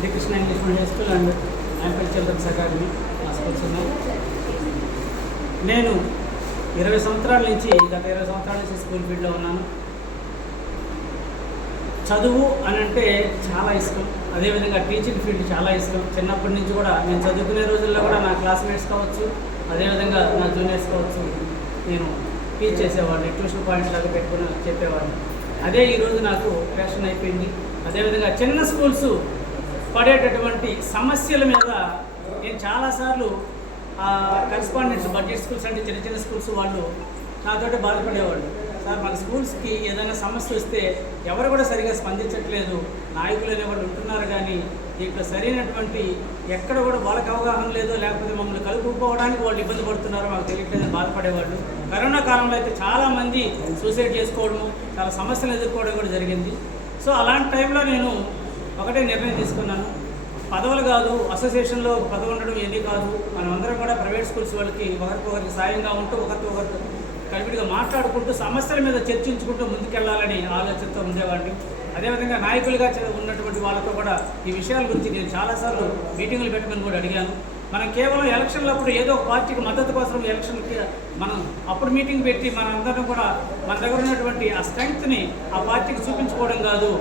Srikrishna English medium school and ample children's academy ఆ schools ఉన్నాయి. నేను 20 సంవత్సరాల నుంచి గత 20 సంవత్సరాల నుంచి స్కూల్ ఫీల్డ్లో ఉన్నాను. చదువు అని అంటే చాలా ఇష్టం, అదేవిధంగా టీచింగ్ ఫీల్డ్ చాలా ఇష్టం. చిన్నప్పటి నుంచి కూడా నేను చదువుకునే రోజుల్లో కూడా నా క్లాస్మేట్స్ కావచ్చు, అదేవిధంగా నా జూనియర్స్ కావచ్చు, నేను టీచ్ చేసేవాడిని, ట్యూషన్ పాయింట్ లాగా పెట్టుకుని చెప్పేవాడిని. అదే ఈరోజు నాకు ప్యాషన్ అయిపోయింది. అదేవిధంగా చిన్న స్కూల్స్ పడేటటువంటి సమస్యల మీద నేను చాలాసార్లు కరెస్పాండెంట్స్ బడ్జెట్ స్కూల్స్ అంటే చిన్న చిన్న స్కూల్స్ వాళ్ళు నాతోటి బాధపడేవాళ్ళు. సార్ మన స్కూల్స్కి ఏదైనా సమస్య వస్తే ఎవరు కూడా సరిగా స్పందించట్లేదు, నాయకులు అనేవాళ్ళు ఉంటున్నారు కానీ దీంట్లో సరైనటువంటి ఎక్కడ కూడా వాళ్ళకి అవగాహన లేదో, లేకపోతే మమ్మల్ని కలుపుకోవడానికి వాళ్ళు ఇబ్బంది పడుతున్నారో మాకు తెలియట్లేదని బాధపడేవాళ్ళు. కరోనా కాలంలో అయితే చాలామంది సూసైడ్ చేసుకోవడము, చాలా సమస్యలు ఎదుర్కోవడం కూడా జరిగింది. సో అలాంటి టైంలో నేను ఒకటే నిర్ణయం తీసుకున్నాను, పదవులు కాదు, అసోసియేషన్లో పదవి ఉండడం ఏమీ కాదు, మనమందరం కూడా ప్రైవేట్ స్కూల్స్ వాళ్ళకి ఒకరికొకరికి సాయంగా ఉంటూ ఒకరితో ఒకరితో కలిపిడిగా మాట్లాడుకుంటూ సమస్యల మీద చర్చించుకుంటూ ముందుకెళ్లాలని ఆలోచనతో ఉండేవాడిని. అదేవిధంగా నాయకులుగా ఉన్నటువంటి వాళ్ళతో కూడా ఈ విషయాల గురించి నేను చాలాసార్లు మీటింగులు పెట్టమని కూడా అడిగాను. మనం కేవలం ఎలక్షన్లప్పుడు ఏదో ఒక పార్టీకి మద్దతు కోసం ఎలక్షన్కి మనం అప్పుడు మీటింగ్ పెట్టి మనందరం కూడా మన దగ్గర ఉన్నటువంటి ఆ స్ట్రెంగ్త్ని ఆ పార్టీకి చూపించుకోవడం కాదు,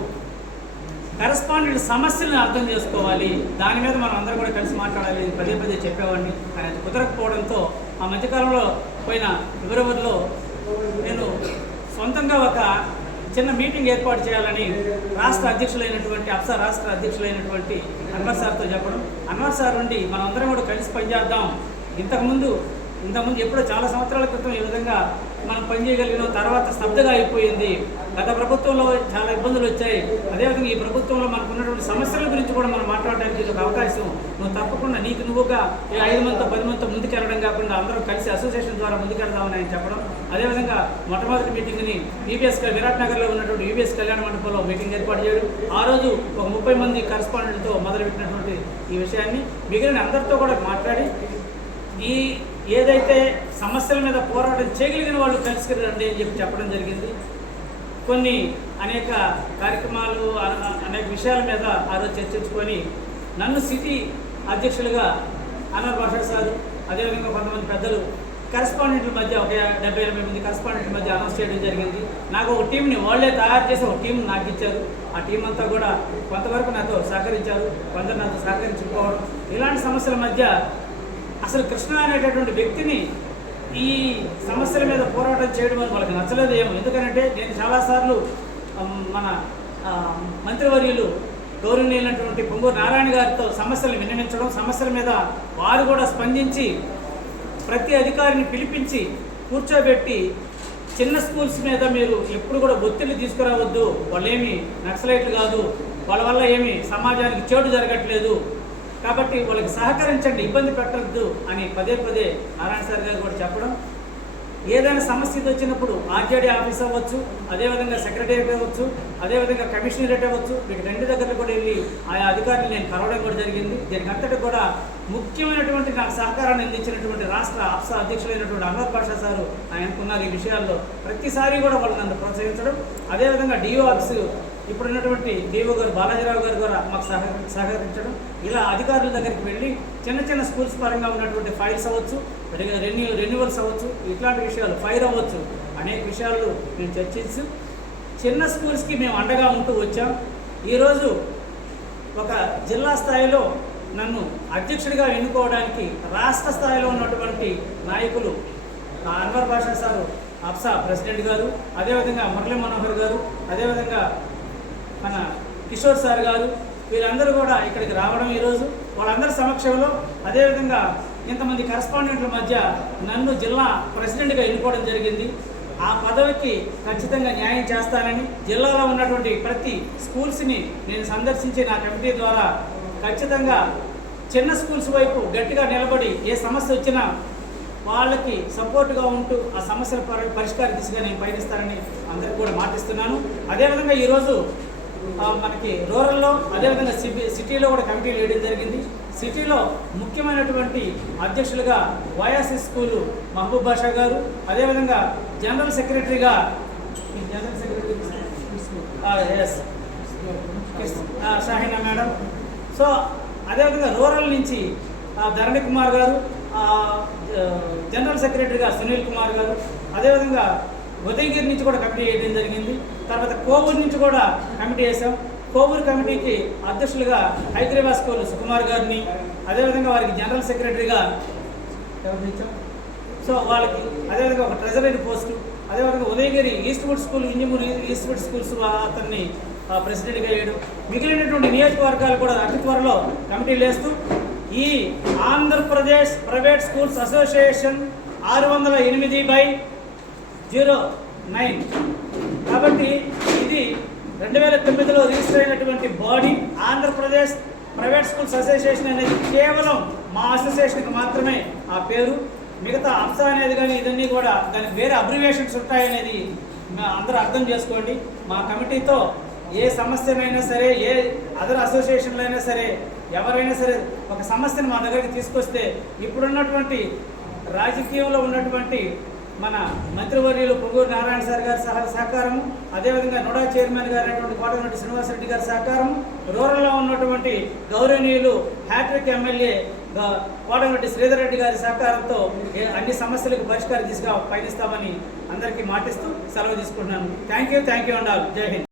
కరెస్పాండెంట్ సమస్యలను అర్థం చేసుకోవాలి, దాని మీద మనం అందరం కూడా కలిసి మాట్లాడాలి పదే పదే చెప్పేవాడిని. కానీ అది కుదరకపోవడంతో ఆ మధ్యకాలంలో పోయిన ఫిబ్రవరిలో నేను సొంతంగా ఒక చిన్న మీటింగ్ ఏర్పాటు చేయాలని రాష్ట్ర అధ్యక్షులైనటువంటి అప్సా రాష్ట్ర అధ్యక్షులైనటువంటి అన్వర్ సార్తో చెప్పడం, అన్వర్ సార్ నుండి మనం అందరం కూడా కలిసి పనిచేద్దాం, ఇంతకుముందు ఎప్పుడో చాలా సంవత్సరాల క్రితం ఈ విధంగా మనం పనిచేయగలిగిన తర్వాత స్తబ్దగా అయిపోయింది, గత ప్రభుత్వంలో చాలా ఇబ్బందులు వచ్చాయి, అదేవిధంగా ఈ ప్రభుత్వంలో మనకు ఉన్నటువంటి సమస్యల గురించి కూడా మనం మాట్లాడడానికి ఇది ఒక అవకాశం, నువ్వు తప్పకుండా నీకు నువ్వుగా 5 మందితో 10 మందితో ముందుకెళ్ళడం కాకుండా అందరం కలిసి అసోసియేషన్ ద్వారా ముందుకెళ్దామని ఆయన చెప్పడం. అదేవిధంగా మొట్టమొదటి మీటింగ్ని విరాట్ నగర్లో ఉన్నటువంటి యూబీఎస్ కళ్యాణ మండపంలో మీటింగ్ ఏర్పాటు చేయడం, ఆ రోజు ఒక 30 మంది కరెస్పాండెంట్తో మొదలుపెట్టినటువంటి ఈ విషయాన్ని మిగిలిన అందరితో కూడా మాట్లాడి ఈ ఏదైతే సమస్యల మీద పోరాటం చేయగలిగిన వాళ్ళు కలిసి రండి అని చెప్పడం జరిగింది. కొన్ని అనేక కార్యక్రమాలు అనేక విషయాల మీద ఆ రోజు చర్చించుకొని నన్ను సిటీ అధ్యక్షులుగా అన్వర్ బాషా సారు, అదేవిధంగా కొంతమంది పెద్దలు కరెస్పాండెంట్ల మధ్య ఒక 70-80 మంది కరెస్పాండెంట్ల మధ్య అనౌన్స్ చేయడం జరిగింది. నాకు ఒక టీంని వాళ్ళే తయారు చేసి ఒక టీం నాకు ఇచ్చారు. ఆ టీం అంతా కూడా కొంతవరకు నాతో సహకరించారు, కొందరు నాతో సహకరించుకోవడం. ఇలాంటి సమస్యల మధ్య అసలు కృష్ణ అనేటటువంటి వ్యక్తిని ఈ సమస్యల మీద పోరాటం చేయడం అని వాళ్ళకి నచ్చలేదు ఏమో. ఎందుకంటే నేను చాలాసార్లు మన మంత్రివర్యులు గౌరవనీయులైనటువంటి పొంగూరు నారాయణ గారితో సమస్యలు విన్నవించడం, సమస్యల మీద వారు కూడా స్పందించి ప్రతి అధికారిని పిలిపించి కూర్చోబెట్టి చిన్న స్కూల్స్ మీద మీరు ఎప్పుడు కూడా ఒత్తిడి తీసుకురావద్దు, వాళ్ళు ఏమి నక్సలైట్లు కాదు, వాళ్ళ వల్ల ఏమి సమాజానికి చెడు జరగట్లేదు, కాబట్టి వాళ్ళకి సహకరించండి, ఇబ్బంది పెట్టద్దు అని పదే పదే నారాయణ సార్ గారు కూడా చెప్పడం. ఏదైనా సమస్య వచ్చినప్పుడు ఆర్జేడీ ఆఫీస్ అవ్వచ్చు, అదేవిధంగా సెక్రటేరియట్ అవ్వచ్చు, అదేవిధంగా కమిషనరేట్ అవ్వచ్చు, వీటి 2 దగ్గర కూడా వెళ్ళి ఆయా అధికారులు నేను కలవడం కూడా జరిగింది. దీనికి అంతటి కూడా ముఖ్యమైనటువంటి నాకు సహకారాన్ని అందించినటువంటి రాష్ట్ర అప్సా అధ్యక్షులైనటువంటి అన్వర్ బాషా సారు ఆయనకున్నారు. ఈ విషయాల్లో ప్రతిసారి కూడా వాళ్ళు నన్ను ప్రోత్సహించడం, అదేవిధంగా డిఓ ఆఫీసు ఇప్పుడున్నటువంటి డిఓ గారు బాలాజీరావు గారు కూడా మాకు సహకరించడం, ఇలా అధికారుల దగ్గరికి వెళ్ళి చిన్న చిన్న స్కూల్స్ పరంగా ఉన్నటువంటి ఫైల్స్ అవ్వచ్చు, రెన్యువల్స్ అవ్వచ్చు, ఇట్లాంటి విషయాలు ఫైర్ అవ్వచ్చు, అనేక విషయాలు మేము చర్చించి చిన్న స్కూల్స్కి మేము అండగా ఉంటూ వచ్చాం. ఈరోజు ఒక జిల్లా స్థాయిలో నన్ను అధ్యక్షుడిగా ఎన్నుకోవడానికి రాష్ట్ర స్థాయిలో ఉన్నటువంటి నాయకులు అన్వర్ బాషా సారు అప్సా ప్రెసిడెంట్ గారు, అదేవిధంగా మురళీ మనోహర్ గారు, అదేవిధంగా మన కిషోర్ సార్ గారు, వీళ్ళందరూ కూడా ఇక్కడికి రావడం ఈరోజు వాళ్ళందరి సమక్షంలో, అదేవిధంగా ఇంతమంది కరెస్పాండెంట్ల మధ్య నన్ను జిల్లా ప్రెసిడెంట్గా ఎన్నుకోవడం జరిగింది. ఆ పదవికి ఖచ్చితంగా న్యాయం చేస్తానని, జిల్లాలో ఉన్నటువంటి ప్రతి స్కూల్స్ని నేను సందర్శించి నా కమిటీ ద్వారా ఖచ్చితంగా చిన్న స్కూల్స్ వైపు గట్టిగా నిలబడి ఏ సమస్య వచ్చినా వాళ్ళకి సపోర్ట్గా ఉంటూ ఆ సమస్యల పరిష్కార దిశగా నేను పయనిస్తానని అందరికీ కూడా మాటిస్తున్నాను. అదేవిధంగా ఈరోజు మనకి రూరల్లో, అదేవిధంగా సిటీలో కూడా కమిటీలు వేయడం జరిగింది. సిటీలో ముఖ్యమైనటువంటి అధ్యక్షులుగా వైఎస్సి స్కూలు మహబూబ్ బాషా గారు, అదేవిధంగా జనరల్ సెక్రటరీగా షాహీనా మేడం, సో అదేవిధంగా రూరల్ నుంచి ధరణి కుమార్ గారు, జనరల్ సెక్రటరీగా సునీల్ కుమార్ గారు, అదేవిధంగా ఉదయగిరి నుంచి కూడా కమిటీ వేయడం జరిగింది. తర్వాత కోవూరు నుంచి కూడా కమిటీ వేసాం. కోవూరు కమిటీకి అధ్యక్షులుగా హైదరాబాద్ స్కూల్ సుకుమార్ గారిని, అదేవిధంగా వారికి జనరల్ సెక్రటరీగా ఎవరిని ఇచ్చాం. సో వాళ్ళకి అదేవిధంగా ఒక ట్రెజరీ పోస్టు, అదేవిధంగా Udayagiri Eastwood school, Injamuru Eastwood schools అతన్ని ప్రెసిడెంట్గా వేయడం. మిగిలినటువంటి నియోజకవర్గాలు కూడా అతి త్వరలో కమిటీలు వేస్తూ ఈ ఆంధ్రప్రదేశ్ ప్రైవేట్ స్కూల్స్ అసోసియేషన్ 608/09 కాబట్టి ఇది 2009లో రిజిస్టర్ అయినటువంటి body. Andhra Pradesh private schools association అనేది కేవలం మా అసోసియేషన్కి మాత్రమే ఆ పేరు. మిగతా అంశ అనేది కానీ ఇదన్నీ కూడా దానికి వేరే అబ్రివేషన్స్ ఉంటాయనేది అందరూ అర్థం చేసుకోండి. మా కమిటీతో ఏ సమస్యనైనా సరే, ఏ అదర్ అసోసియేషన్లు అయినా సరే, ఎవరైనా సరే ఒక సమస్యను మా దగ్గరికి తీసుకొస్తే ఇప్పుడున్నటువంటి రాజకీయంలో ఉన్నటువంటి మన మంత్రివర్యులు పొంగూరు నారాయణ సార్ గారి సహకారము, అదేవిధంగా నోడా చైర్మన్ గారు అయినటువంటి కోటమిరెడ్డి శ్రీనివాసరెడ్డి గారి సహకారం, రూరల్లో ఉన్నటువంటి గౌరవనీయులు హ్యాట్రిక్ ఎమ్మెల్యే కోటమిరెడ్డి శ్రీధర్ రెడ్డి గారి సహకారంతో అన్ని సమస్యలకు పరిష్కారం పయనిస్తామని అందరికీ మాటిస్తూ సెలవు తీసుకుంటున్నాను. Thank you and all. జై హింద్.